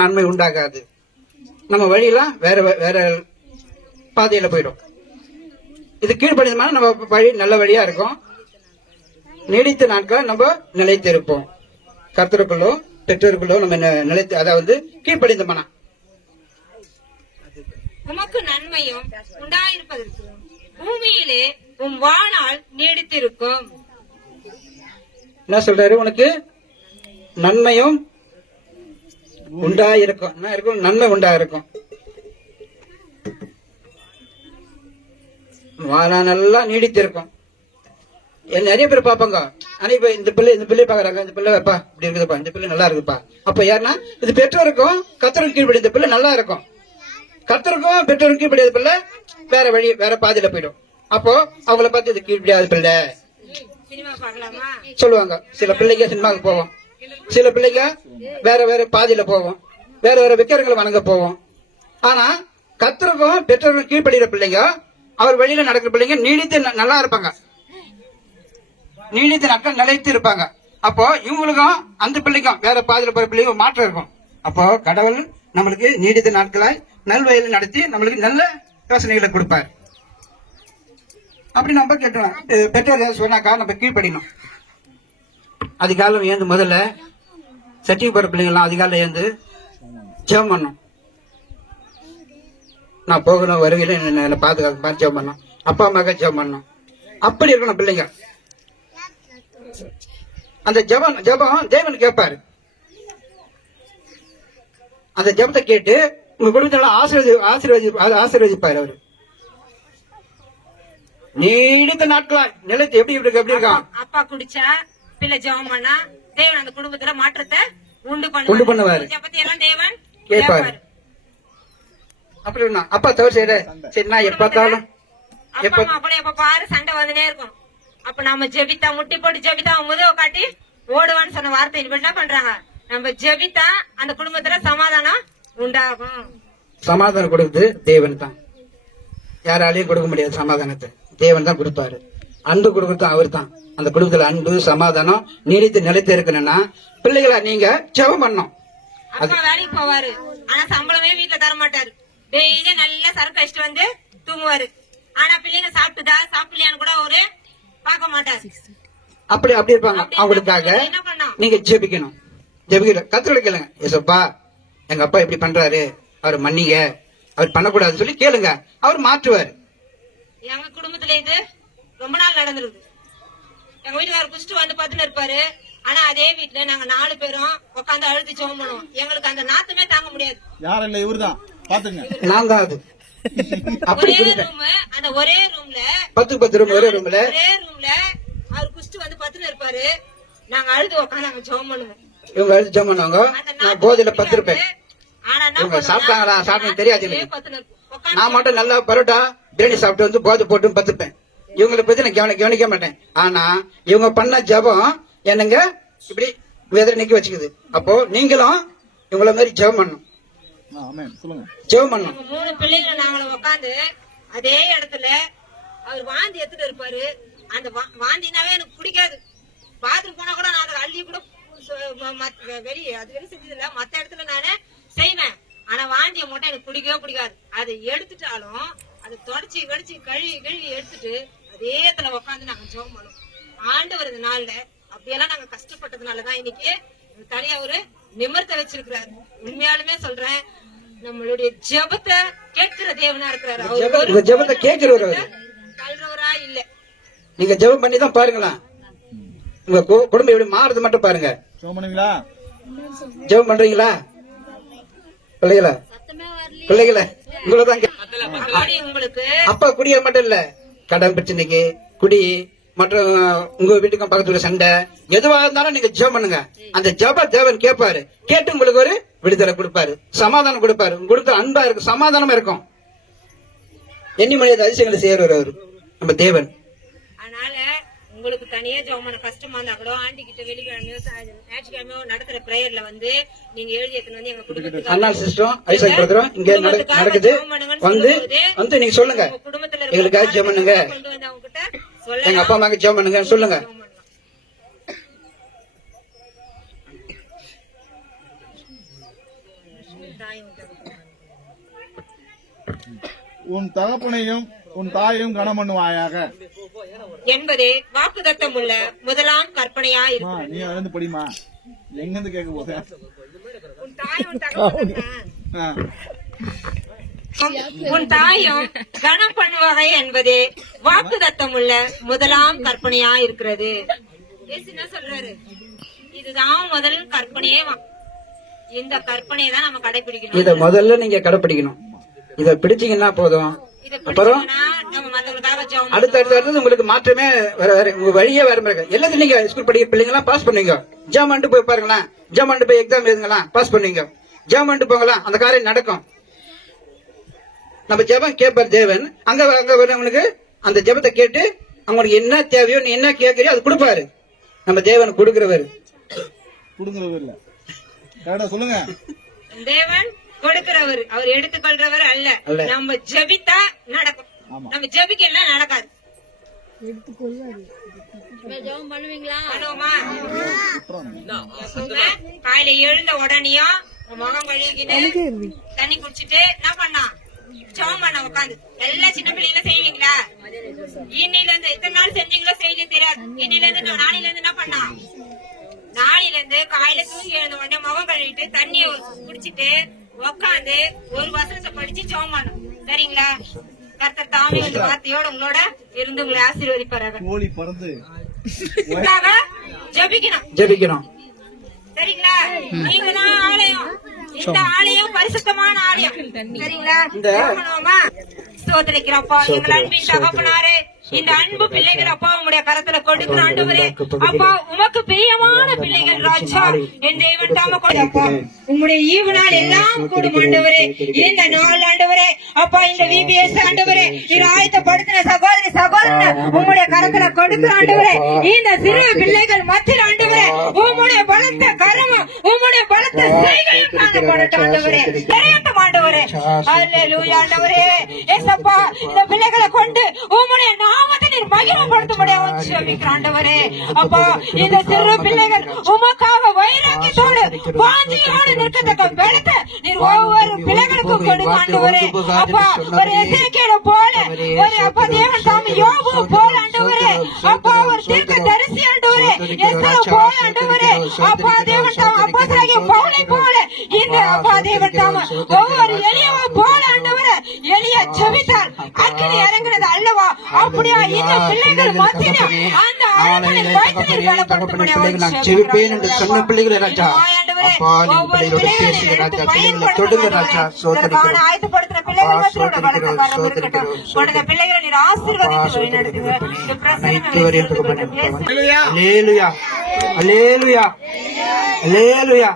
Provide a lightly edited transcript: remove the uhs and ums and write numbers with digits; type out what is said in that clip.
நன்மை உண்டாகாது. நம்ம வழியெல்லாம் வேற வேற பாதையில போயிடும். இது கீழ்ப்படிந்தமான நம்ம வழி நல்ல வழியா இருக்கும். நீடித்த நாட்கள் நம்ம நிலைத்து இருப்போம். கர்த்தருக்குள்ளோ பெற்றோருக்குள்ளோ நம்ம நிலைத்து, அதாவது கீழ்ப்படிந்த மனம். உமக்கு நன்மையும் உண்டாயிருப்பதற்கு பூமியிலே உம் வாழ்நாள் நீடித்திருக்கும். என்ன சொல்றாரு? உனக்கு நன்மையும் உண்டாயிருக்கும். என்ன இருக்கும்? நன்மை உண்டாயிருக்கும். வாழ்நாள் நல்லா நீடித்திருக்கும். நிறைய பேர் பாப்பாங்க. ஆனா இப்ப இந்த பிள்ளை பாக்குறாங்க, இந்த பிள்ளை வைப்பா இப்படி இருக்குதுப்பா, இந்த பிள்ளை நல்லா இருக்குப்பா. அப்ப யாருன்னா இது பெற்றோருக்கும் கர்த்தருக்கு கீழ்படி இந்த பிள்ளை நல்லா இருக்கும். கர்த்தருக்கும் பெற்றோருக்கு கீழ்படியாத பிள்ளை வேற வழி வேற பாதையில போயிடும். அப்போ அவங்கள பார்த்து இது கீழ்படியாத பிள்ளை சொல்லுவாங்க. சில பிள்ளைங்க சினிமாவுக்கு போவோம், சில பிள்ளைங்க வேற வேற பாதையில போவோம், வேற வேற விக்கிரங்களை வணங்க போவோம். ஆனா கர்த்தருக்கும் பெற்றோருக்கும் கீழ்படுகிற பிள்ளைங்க, அவர் வழியில நடக்கிற பிள்ளைங்க நீடித்து நல்லா இருப்பாங்க, நீடித்த நாட்கள் நிலைத்து இருப்பாங்க. அப்போ இவங்களுக்கும் அந்த பிள்ளைக்கும் வேற பாதையில போற பிள்ளைக்கும் மாற்றம் இருக்கும். அப்போ கடவுள் நம்மளுக்கு நீடித்த நாட்களாய் நல்வழியில் நடத்தி நம்மளுக்கு நல்ல யோசனைகளை கொடுப்பார். அப்படி நம்ம கேட்டோம். பெற்றோர் சொன்னாக்கா நம்ம கீழ்படினோம். அதிகாலம் ஏந்து முதல்ல சட்டிக்கு போற பிள்ளைங்களாம் அதிகாலம் ஏந்து ஜெபம் பண்ணோம். நான் போகணும் வருகையில என்ன பாதுகாக்க ஜெபம் பண்ணோம். அப்பா அம்மாக்க ஜெபம் பண்ணோம். அப்படி இருக்கணும் பிள்ளைங்க. அந்த ஜெபம் தேவன் கேட்பாரு. அந்த ஜெபத்தை கேட்டு உங்க குடும்பத்தை ஆசீர்வதிப்பாரு அவரு. நீடித்த நாட்களா நிலைத்து எப்படி இருக்கான். அப்பா குடிச்சா பிள்ளை ஜெபம் பண்ணா தேவன் அந்த குடும்பத்துல மாற்றத்தை உண்டு பண்ணுவாரு. தேவன் கேட்பாரு. அப்படி அப்பா தவறு செய்யற சரி, நான் எப்ப பாரு சண்டை வந்துனே இருக்கும். அப்ப நம்ம ஜெபித்தா முட்டி போட்டு ஜெபித்தா முதுவை காட்டி ஓடுவான்னு சொன்ன வார்த்தை என்ன பண்றாங்க? நம்ம ஜெபித்தா அந்த குடும்பத்துல சமாதானம் உண்டாகும். சமாதானம் கொடுக்குது தேவன் தான். யாராலையும் கொடுக்க முடியாது சமாதானத்தை. தேவன் தான் கொடுப்பாரு. அன்பு கொடுக்கறது அவர் தான். அந்த குடும்பத்துல அன்பு சமாதானம் நீடித்து நிலைத்து இருக்கணும்னா பிள்ளைகளா நீங்க ஜெபம் பண்ணணும். அப்பா வேலைக்கு போவாரு, ஆனா சம்பளமே வீட்டுல தர மாட்டாரு. டெய்லி நல்லா சரக்கு அடிச்சுட்டு வந்து தூங்குவாரு. ஆனா பிள்ளைங்க சாப்பிட்டுதா சாப்பிடலையான்னு கூட ஒரு பார்க்க மாட்டாரு. அப்படி இருப்பாங்க. அவங்களுக்காக நீங்க ஜெபிக்கணும். கர்த்தரோட கேளுங்க. ஏசப்பா எங்க அப்பா இப்படி பண்றாரு, அவர் மன்னிங்க, அவர் பண்ணக்கூடாதுன்னு சொல்லி கேளுங்க, அவர் மாற்றுவாரு. எங்க குடும்பத்துல இது ரொம்ப நாள் நடந்துருக்கு. எங்க வீட்டுக்காரர் குடிச்சிட்டு வந்து பார்த்துன்னு இருப்பாரு. ஆனா அதே வீட்டுல நாங்க 4 பேரும் உட்காந்து அழுது ஜெபம் பண்ணுவோம். எங்களுக்கு அந்த நாத்தமே தாங்க முடியாது. யாரும் இல்ல, இவருதான் பாத்துங்க. நான் தான் அது. ஒரே ரூம், அந்த ஒரே ரூம்ல 10 ரூம், ஒரே ரூம்ல அவர் குடிச்சிட்டு வந்து பார்த்துன்னு இருப்பாரு. நாங்க அழுது உட்காந்து நாங்க ஜெபம் பண்ணுவோம். இவங்க அழுது ஜெபம் பண்ணுவாங்க. நான் போதையில பத்திருப்பேன். இவங்க சாப்பிட்டாங்களா சாப்பிட்டு தெரியாது. நான் மட்டும் நல்லா பரோட்டா பிரியாணி சாப்பிட்டு வந்து போதை போட்டு பத்துப்பேன். இவங்களை பத்தி நான் கவனிக்க மாட்டேன். ஆனா இவங்க பண்ண ஜெபம் என்னங்க இப்படி வேதனை நீக்கி வச்சுக்குது. அப்போ நீங்களும் இவங்கள மாதிரி ஜெபம் பண்ணணும். ஜெபம் பண்ணணும். 3 பிள்ளைங்க நாங்களும் உட்காந்து அதே இடத்துல அவர் வாந்தி எடுத்துட்டு இருப்பாரு. அந்த வாந்தினாவே எனக்கு பிடிக்காது. பாத்ரூம் போனா கூட நான் அதை அள்ளி கூட வெளியே அது வெளியே செஞ்சதில்ல. மத்த இடத்துல நானே செய்வேன். ஆனா வாந்திய மட்டும் எனக்கு பிடிக்கவே பிடிக்காது. அதை எடுத்துட்டாலும் அதை தொடச்சி வெடிச்சு கழுவி எடுத்துட்டு அதே இடத்துல உட்காந்து நாங்க ஜெபம் பண்ணுவோம். ஆண்டவர் இந்த நாள்ல அப்படியெல்லாம் நாங்க கஷ்டப்பட்டதுனாலதான் இன்னைக்கு தனியா ஒரு நிமிர்த்த வச்சிருக்கிறாரு. உண்மையாலுமே சொல்றேன், நம்மளுடைய ஜெபத்தை கேட்கிற தேவனா இருக்கிறாரு. ஜெபத்தை கேட்கிறவரா இல்ல. நீங்க ஜெபம் பண்ணி தான் பாருங்களா, உங்க குடும்பம் எப்படி மாறுது மட்டும் பாருங்க. ஜெபம் பண்றீங்களா பிள்ளைகள உங்களதான். அப்பா குடிய மட்டும் இல்ல, கடன் பிரச்சனைக்கு குடி மற்றும் உங்க வீட்டுக்கும் பக்கத்துல சண்டை எதுவாக இருந்தாலும் நீங்க ஜெபம் பண்ணுங்க. அந்த ஜெப தேவன் கேட்பாரு. கேட்டு உங்களுக்கு ஒரு விடுதலை கொடுப்பாரு, சமாதானம் கொடுப்பாரு. உங்களுக்கு அன்பா இருக்கும், சமாதானமா இருக்கும். எண்ணி மனித அதிசயங்களை செய்யறவர் அவரு நம்ம தேவன். அதனால உங்களுக்கு தனியா ஜெபம் பண்ண கஷ்டமா இருந்தா கூட ஆண்டிகிட்ட வெள்ளிக்கிழமையோ ஞாயிற்றுக்கிழமையோ நடக்கிற பிரேயர்ல வந்து நீங்க எழுதி எடுத்துன்னு வந்து எங்க குடும்பத்துக்கு அண்ணாள் சிஸ்டரும் ஐசக் பிரதரும் இங்க நடக்குது வந்து நீங்க சொல்லுங்க, எங்களுக்காக ஜெபம் பண்ணுங்க, எங்க அப்பா அம்மாக்கு ஜெபம் பண்ணுங்க சொல்லுங்க. உன் தகப்பனையும் உன் தாயையும் கனம் பண்ணுவாயாக. என்பதே வாக்குத்தத்தம் உள்ள முதலாம் கற்பனையா அம்மா, இருக்கிறது. நீ இருந்து படிமா. எங்க இருந்து கேட்க போத? உன் தாயும் உன் தகப்பனும் உன் தாயும் கனம் பண்ணுவாக என்பதே வாக்குத்தத்தம் உள்ள முதலாம் கற்பனையா இருக்கிறது. இயேசு என்ன சொல்றாரு? இதுதான் முதல் கற்பனையே. இந்த கற்பனையை தான் நம்ம கடைபிடிக்கணும். இத முதல்ல நீங்க கடைபிடிக்கணும். இத பிடிச்சீங்கன்னா போதும். இதை அப்புறம் பிடிச்சீங்கன்னா நம்ம மத்தவங்களுக்காக ஜெபம் அடுத்தடுத்து உங்களுக்கு மாற்றமே வர உங்க வழியே வர மாதிரி எல்லாத்தையும் நீங்க ஸ்கூல் படிக்கிற பிள்ளைங்க எல்லாம் பாஸ் பண்ணுவீங்க. ஜாம் பண்ணிட்டு போய் பாருங்களேன். ஜாம் பண்ணிட்டு போய் எக்ஸாம் எழுதுங்களா, பாஸ் பண்ணுவீங்க. ஜாம் பண்ணிட்டு போங்களா, அந்த காரியம் நடக்கும். நம்ம ஜெபம் கேட்பார் தேவன். அங்க வரவனுக்கு அந்த ஜெபத்தை கேட்டு அவங்களுக்கு என்ன தேவையோ நீ என்ன கேட்கறியோ அது கொடுப்பாரு. நம்ம தேவன் கொடுக்கிறவர். கொடுங்கறவர் இல்ல. கரெக்டா சொல்லுங்க. தேவன் கொடுக்கிறவர், அவர் எடுத்துக்கொள்றவர் அல்ல. நம்ம ஜெபித்தா நடக்கும். நம்ம ஜெபிக்கல நடக்காது. பண்ணுவோமா? காலையில எழுந்த உடனேயும் முகம் கழுவிக்கிட்டு தண்ணி குடிச்சிட்டு என்ன பண்ணா? ஜெபம் பண்ண உட்காந்து. எல்லா சின்ன பிள்ளைங்கள செய்வீங்களா? இன்னில இருந்து எத்தனை நாள் செஞ்சீங்களோ செய்ய தெரியாது. இன்னில இருந்து நாளையில இருந்து என்ன பண்ணா? நாளையில இருந்து காலையில தூங்கி எழுந்த உடனே முகம் கழுவிட்டு தண்ணிய குடிச்சிட்டு உட்காந்து ஒரு வசனத்தை படிச்சு ஜெபம் பண்ணும். சரிங்களா? கர்த்தர் தாமே இந்த வார்த்தையோட உங்களோட இருந்து உங்களை ஆசீர்வதிப்பாராக. கோழி பறந்து ஜெபிக்கணும். சரிங்களா? நீங்க தான் ஆலயம். இந்த ஆலயம் பரிசுத்தமான ஆலயம். சரிங்களா? பண்ணுவோமா? ஸ்தோத்திரிக்கிறப்பா எங்கள் அன்பின் தகப்பனாரே, இந்த அன்பு பிள்ளைகள் அப்பா உங்களுடைய கரத்துல கொடுக்கிற ஆண்டவரே, அப்பா உமக்கு பிரியமான பிள்ளைகள் ராஜா, என் தேவன் தாம கொடுப்பா உங்களுடைய ஈவுநாள் எல்லாம் கூடும் ஆண்டவரே. இந்த நாள் ஆண்டவரே, அப்பா இந்த விபிஎஸ் ஆண்டவரே, இது ஆயத்தப்படுத்தின சகோதரி சகோதரன் உங்களுடைய கரத்துல கொடுக்கிற ஆண்டவரே, இந்த சிறு பிள்ளைகள் மத்தியில் ஆண்டவரே உங்களுடைய பலத்த கரமும் உங்களுடைய பலத்த செய்கையும் காணப்படட்டும் ஆண்டவரே. தெரியட்டும் ஆண்டவரே. அல்லேலூயா ஆண்டவரே. ஏசப்பா இந்த பிள்ளைகளை கொண்டு உங்களுடைய நாமத்தை நீர் மகிமைப்படுத்தும்படியாக ஜெபிக்கிறேன் ஆண்டவரே. அப்பா இந்த சிறு பிள்ளைகள் உமக்காக வைராக்கியத்தோடு வாஞ்சியோடு நிற்கத்தக்க பலத்தை நீர் ஒவ்வொரு பிள்ளைகளுக்கும் கொடுங்க ஆண்டவரே. அப்பா ஒரு எசேக்கியேலை போல, ஒரு அப்பா தேவன் தாமே யோபு போல ஆண்டவரே, அப்பா ஒரு தீர்க்கதரிசி ஆண்டவரே, எஸ்தரை போல ஆண்டவரே, அப்பா தேவன் தாமே அப்போஸ்தலனாகிய பவுலை போல, இந்த அப்பா தேவன் தாமே ஒவ்வொரு எலியாவை போல ஆண்டவரே, எலியா ஜெபித்தார் அக்கினி இறங்கினது அல்லவா? அப்படியா இந்த பிள்ளைகள் மத்தியில அந்த அரண்மனை வைத்து பலப்படுத்தும்படியாக ஜெபிப்பேன் என்று சொன்ன பிள்ளைகளை ராஜா, அப்பா நீ பிள்ளைகளோட பேசுங்க ராஜா, பிள்ளைகளை தொடுங்க ராஜா. சோதரிக்கிறோம் ஆயத்தப்படுத்துற பிள்ளைகள் மத்தியோட பலத்த கரம் இருக்கட்டும். உடனே பிள்ளைகளை நீர் ஆசீர்வதித்து வழிநடத்துங்க. இந்த பிரசன்னம் அல்லேலூயா, அல்லேலூயா, அல்லேலூயா.